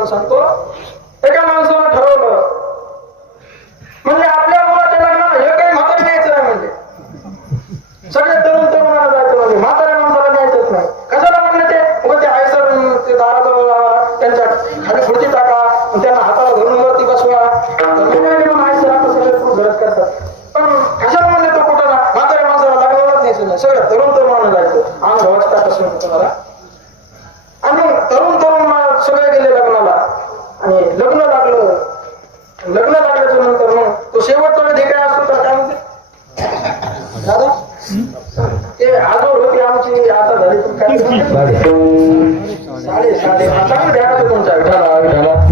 उदाहरण सांगतो एका माणसानं ठरवलं म्हणजे आपल्या मुलाच्या लग्न हे काही म्हातारी द्यायचं नाही म्हणजे. सगळे तरुण तरुणाला जायचं म्हणजे म्हाताऱ्या माणसाला द्यायचंच नाही. कशाला म्हणले ते? मग ते आयसर ते दाराजवळ त्यांच्या खाली खुर्ची टाका त्यांना हाताला धरून वरती बसवा. खूप म्हणले कुठं म्हाताऱ्या माणसाला सगळ्या तरुण तरुणाला जायचं. आणि तरुण तरुण सगळे गेले लग्न आणि लग्न लागलं लग्न लागल्याच्या नंतर मग तो शेवटचा वेळ काय असतो तर काय म्हणते दादा ते आज होती आमची आता झाली साडे साडे आता भेटायला तुमचा विठाला विठाला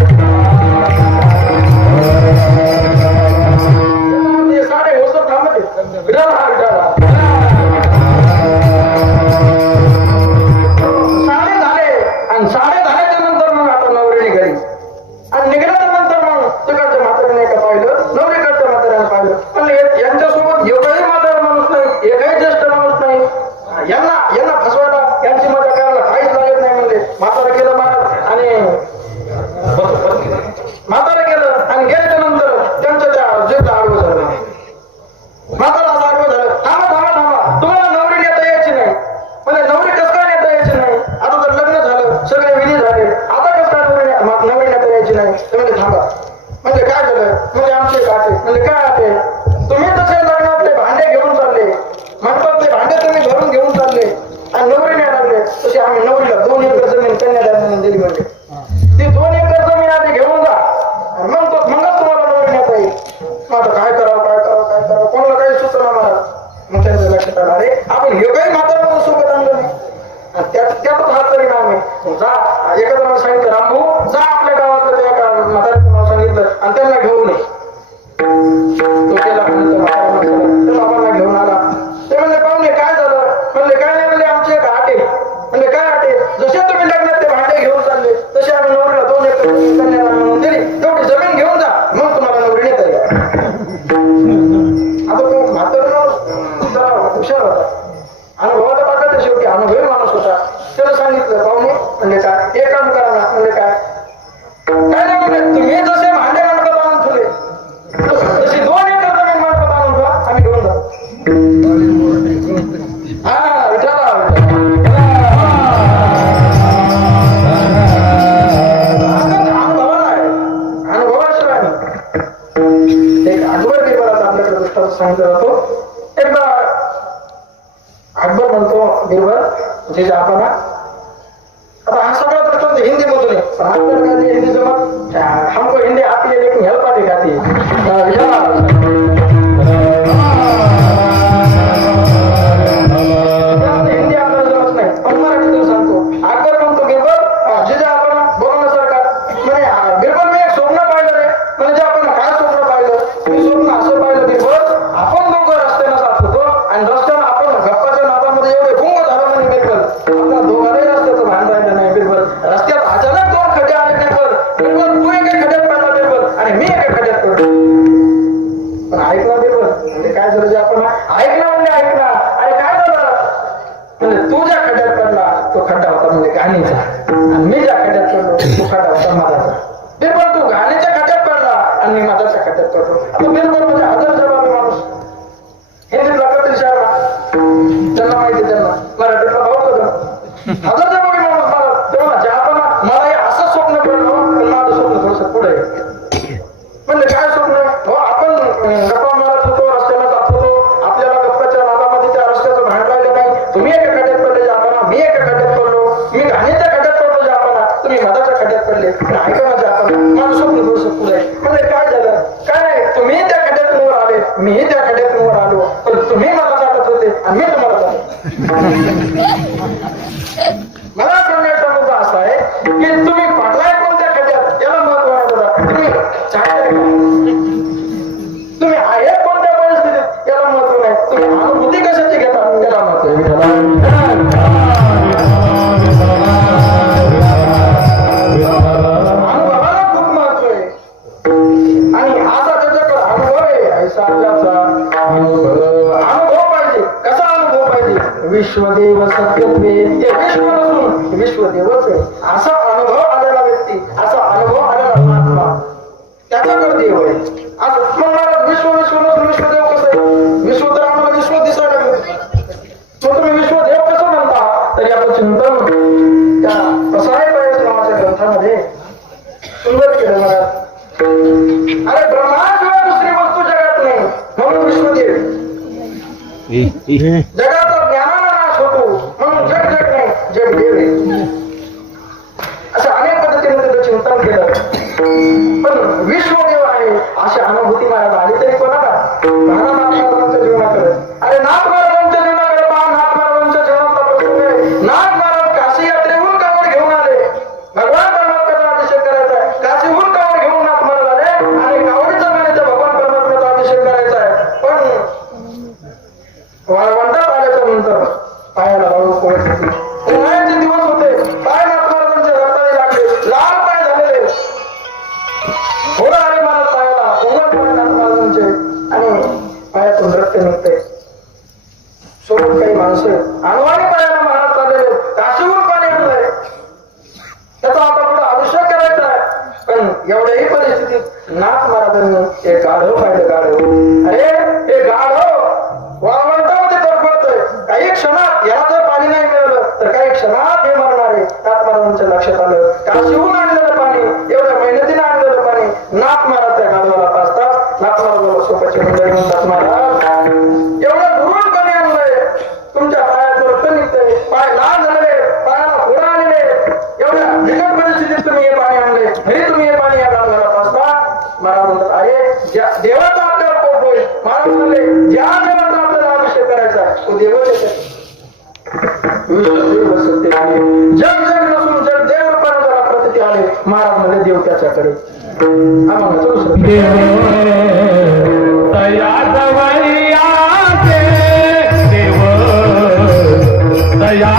Mátalo. মেয়ে দেখাটা जगाचा ज्ञानाला नाश होतो म्हणून जग जग नाही जग देव आहे असं अनेक पद्धतीमध्ये चिंतन केलं. पण विश्वदेव आहे अशी अनुभूती मला आली तरी कोणाला? म्हणजे ज्या देवाचा आपल्याला अभिषेक करायचा तो देव जग जग नसून जर देव पण जरा प्रतिती आले महाराज म्हणजे देव त्याच्याकडे. आम्हाला दया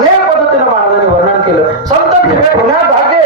चांगल्या पद्धतीने महाराजांनी वर्णन केलं. संत पुण्यात आगे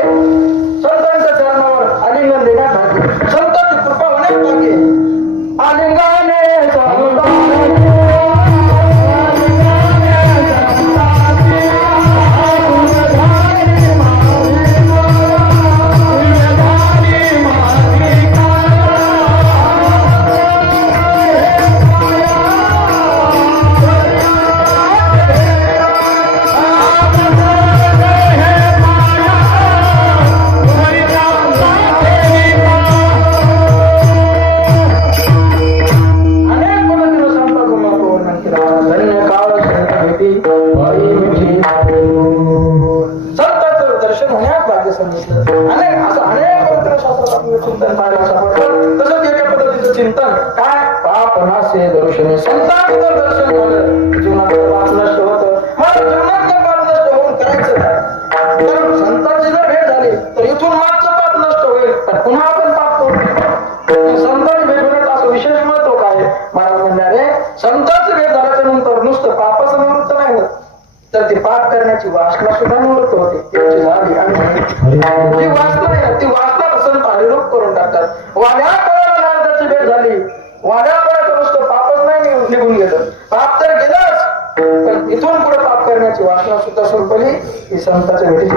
वाड्यापणाचं नुसतं पापच नाही निघून- गेलं. पाप तर गेलंच पण इथून पुढे पाप करण्याची वासना सुद्धा सुरपली ही संतांच्या भेटीची.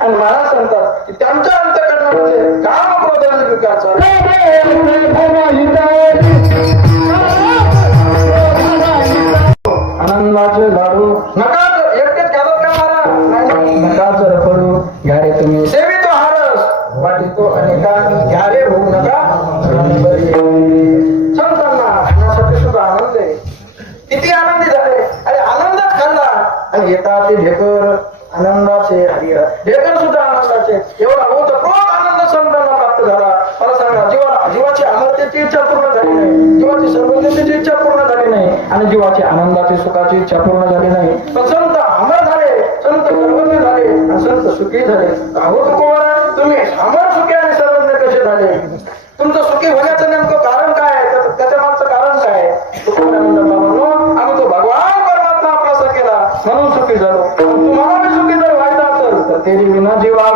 आणि महाराज सांगतात की त्यांच्या अंतकरणामध्ये काम आहे. आनंदाचे झाडू. नका एकटेच घालत का नाही. नका जर पडू. घ्या तुम्ही. सेवितो हारस. वाटितो अनेका पूर्ण झाली नाही. पण संत अमर झाले संत सर्वज्ञ झाले आणि संत सुखी झाले. अहो तुकोबारा तुम्ही अमर सुखी आणि सर्वज्ञ कसे झाले? तुमचं सुखी होण्याचं नेमकं कारण काय आहे? त्याच्या मागचं कारण काय आहे? तुकोबारानंद बाबांनो आम्ही तो भगवान परमात्मा आपला केला म्हणून सुखी झालो. तुम्हाला बी सुखी जर व्हायचं असेल तर तेरी विना जीवा